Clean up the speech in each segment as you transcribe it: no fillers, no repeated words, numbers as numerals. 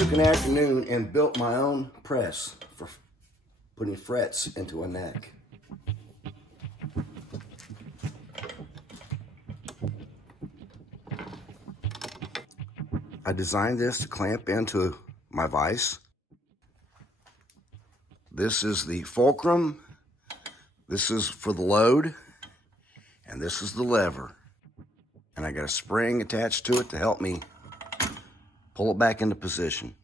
took an afternoon and built my own press for putting frets into a neck. I designed this to clamp into my vise. This is the fulcrum, this is for the load, and this is the lever. And I got a spring attached to it to help me pull it back into position.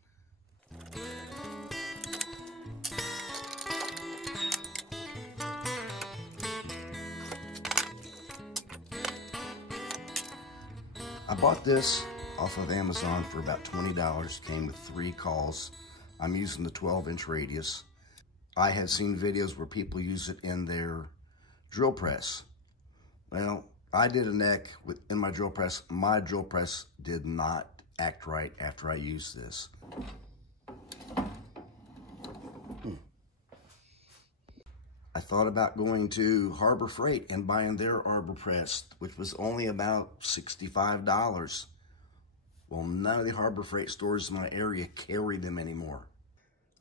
I bought this off of Amazon for about $20. Came with 3 calls. I'm using the 12-inch radius. I had seen videos where people use it in their drill press. Well, I did a neck in my drill press. My drill press did not act right after I used this. I thought about going to Harbor Freight and buying their arbor press, which was only about $65. Well, none of the Harbor Freight stores in my area carry them anymore.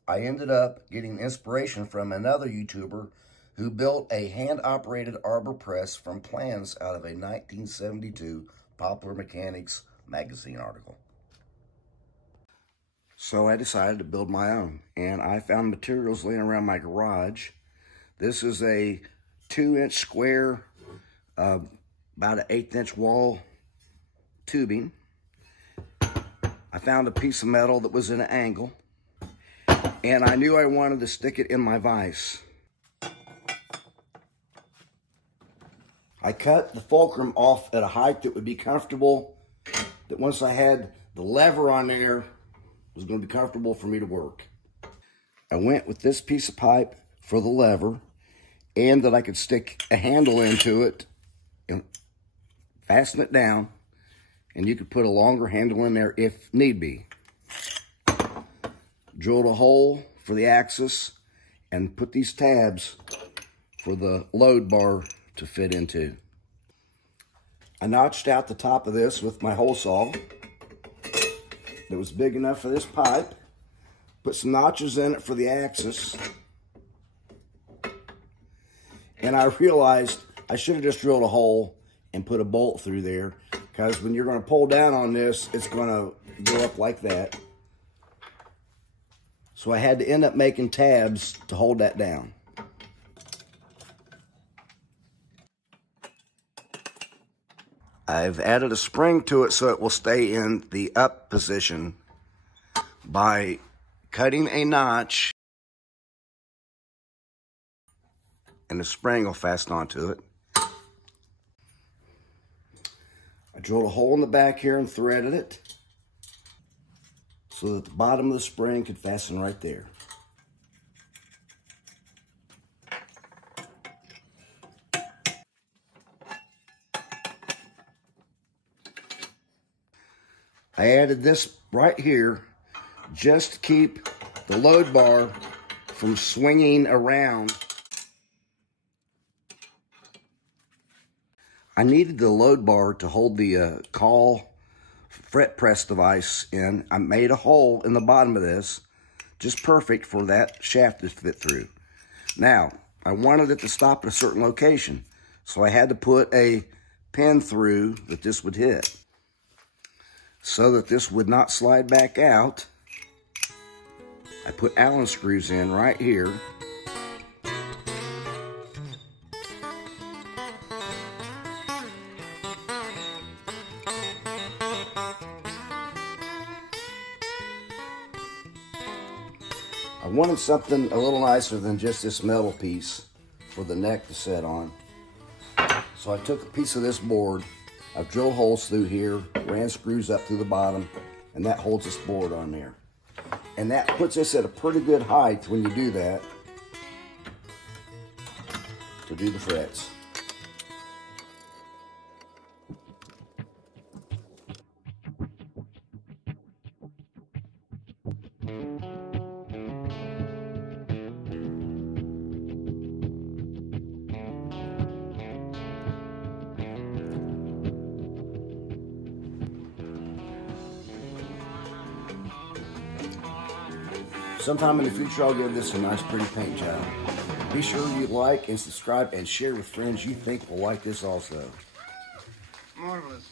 I ended up getting inspiration from another YouTuber who built a hand-operated arbor press from plans out of a 1972 Popular Mechanics magazine article. So I decided to build my own, and I found materials laying around my garage. This is a 2-inch square, about an 1/8-inch wall tubing. I found a piece of metal that was in an angle, and I knew I wanted to stick it in my vise. I cut the fulcrum off at a height that would be comfortable, that once I had the lever on there, was going to be comfortable for me to work. I went with this piece of pipe for the lever, and that I could stick a handle into it and fasten it down, and you could put a longer handle in there if need be. Drilled a hole for the axis and put these tabs for the load bar to fit into. I notched out the top of this with my hole saw. That was big enough for this pipe. Put some notches in it for the axis. And I realized I should have just drilled a hole and put a bolt through there, because when you're going to pull down on this, it's going to go up like that. So I had to end up making tabs to hold that down. I've added a spring to it so it will stay in the up position by cutting a notch, and the spring will fasten onto it. I drilled a hole in the back here and threaded it so that the bottom of the spring could fasten right there. I added this right here just to keep the load bar from swinging around. I needed the load bar to hold the caul fret press device in. I made a hole in the bottom of this, just perfect for that shaft to fit through. Now, I wanted it to stop at a certain location, so I had to put a pin through that this would hit, so that this would not slide back out. I put Allen screws in right here. I wanted something a little nicer than just this metal piece for the neck to set on. So I took a piece of this board. I've drilled holes through here, ran screws up through the bottom, and that holds this board on there. And that puts this at a pretty good height when you do that, to do the frets. Sometime in the future, I'll give this a nice, pretty paint job. Be sure you like and subscribe and share with friends you think will like this also. Marvelous.